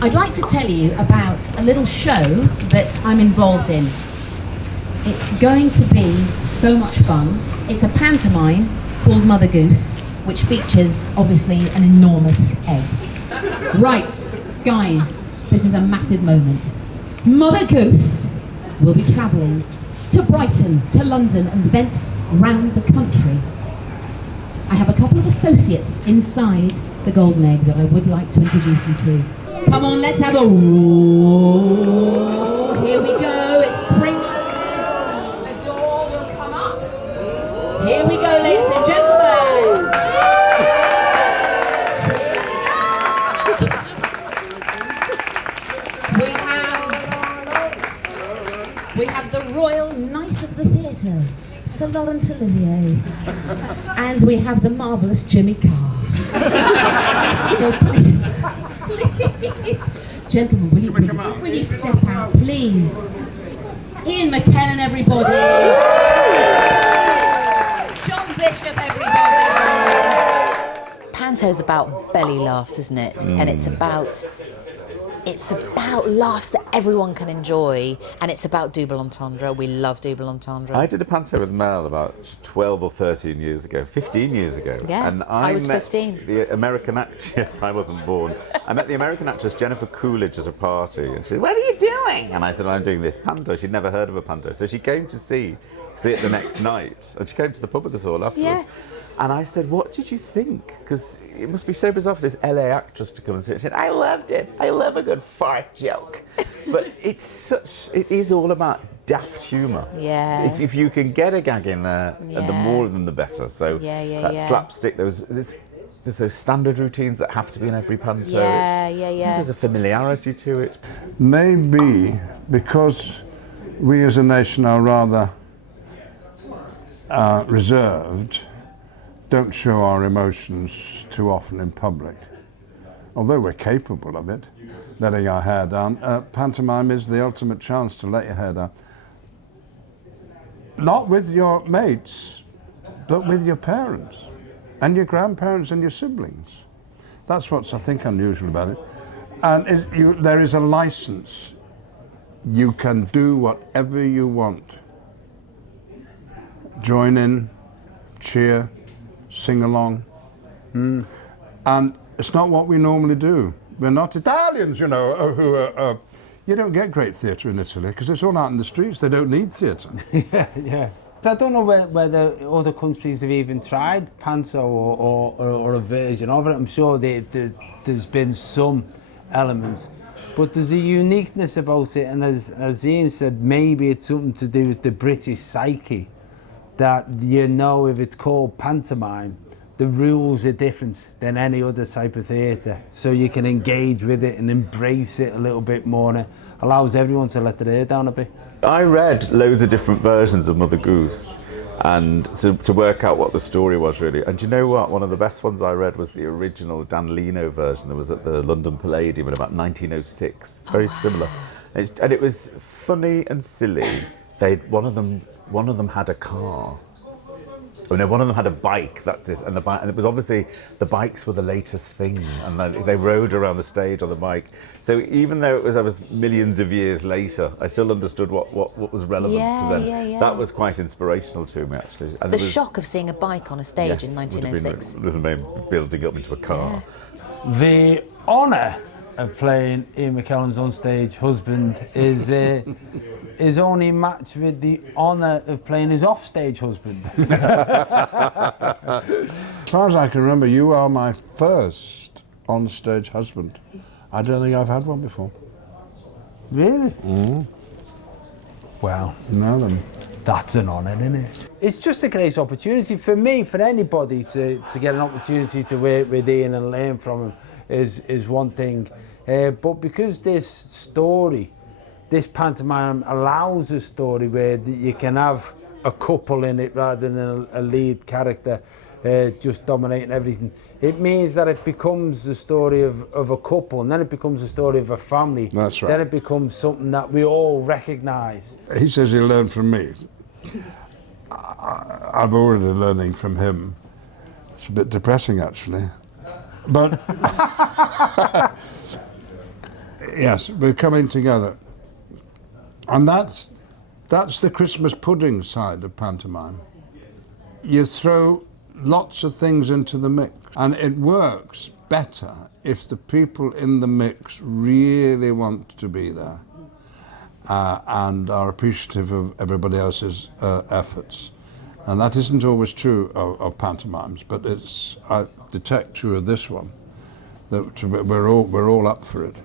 I'd like to tell you about a little show that I'm involved in. It's going to be so much fun. It's a pantomime called Mother Goose, which features, obviously, an enormous egg. Right, guys, this is a massive moment. Mother Goose will be travelling to Brighton, to London, and thence round the country. I have a couple of associates inside the Golden Egg that I would like to introduce you to. Come on, let's have a whoa. Here we go, it's spring-loaded. The door will come up. Here we go, ladies and gentlemen. We have the Royal Knight of the Theatre, Sir Laurence Olivier, and we have the marvellous Jimmy Carr. So please, gentlemen, will you step out, please? Ian McKellen, everybody. John Bishop, everybody. Panto's about belly laughs, isn't it? And it's about laughs that everyone can enjoy, and it's about double entendre. We love double entendre. I did a panto with Mel about 12 or 13 years ago, 15 years ago. Yeah, and I was met 15. The American actress, yes, I wasn't born. I met the American actress Jennifer Coolidge at a party, and she said, "What are you doing?" And I said, "I'm doing this panto." She'd never heard of a panto. So she came to see it the next night, and she came to the pub with us all afterwards. Yeah. And I said, "What did you think?" Because it must be so bizarre for this LA actress to come and see it. She said, "I loved it. I love a good fart joke." But it is all about daft humour. Yeah. If you can get a gag in there, and the more of them, the better. So that slapstick, there's those standard routines that have to be in every panto. I think there's a familiarity to it. Maybe because we as a nation are rather reserved, don't show our emotions too often in public. Although we're capable of it, letting our hair down, pantomime is the ultimate chance to let your hair down. Not with your mates, but with your parents and your grandparents and your siblings. That's what's, I think, unusual about it. And there is a license. You can do whatever you want. Join in, cheer, sing along. And it's not what we normally do. We're not Italians, who are... You don't get great theatre in Italy because it's all out in the streets. They don't need theatre. Yeah. I don't know whether other countries have even tried panto or a version of it. I'm sure there's been some elements. But there's a uniqueness about it, and as Ian said, maybe it's something to do with the British psyche. That if it's called pantomime, the rules are different than any other type of theatre. So you can engage with it and embrace it a little bit more. And it allows everyone to let their hair down a bit. I read loads of different versions of Mother Goose and to work out what the story was really. And you know what? One of the best ones I read was the original Dan Leno version that was at the London Palladium in about 1906. Very similar. And it was funny and silly. One of them had a car. Oh no, one of them had a bike, that's it, and it was obviously, the bikes were the latest thing, and they rode around the stage on the bike. So even though it was millions of years later, I still understood what was relevant to them. That was quite inspirational to me, actually. And the shock of seeing a bike on a stage in 1906. Would have been building up into a car. Yeah. The honour of playing Ian McKellen's onstage husband is only matched with the honour of playing his offstage husband. As far as I can remember, you are my first onstage husband. I don't think I've had one before. Really? Mm. Well, no, then. That's an honour, isn't it? It's just a great opportunity for me, for anybody to get an opportunity to work with Ian and learn from him is one thing. But because this pantomime allows a story where you can have a couple in it rather than a lead character just dominating everything. It means that it becomes the story of a couple, and then it becomes the story of a family. That's right. Then it becomes something that we all recognise. He says he'll learn from me. I've already learning from him. It's a bit depressing, actually. But Yes, we're coming together. And that's the Christmas pudding side of pantomime. You throw lots of things into the mix, and it works better if the people in the mix really want to be there and are appreciative of everybody else's efforts. And that isn't always true of pantomimes, but it's, I detect true of this one, that we're all up for it.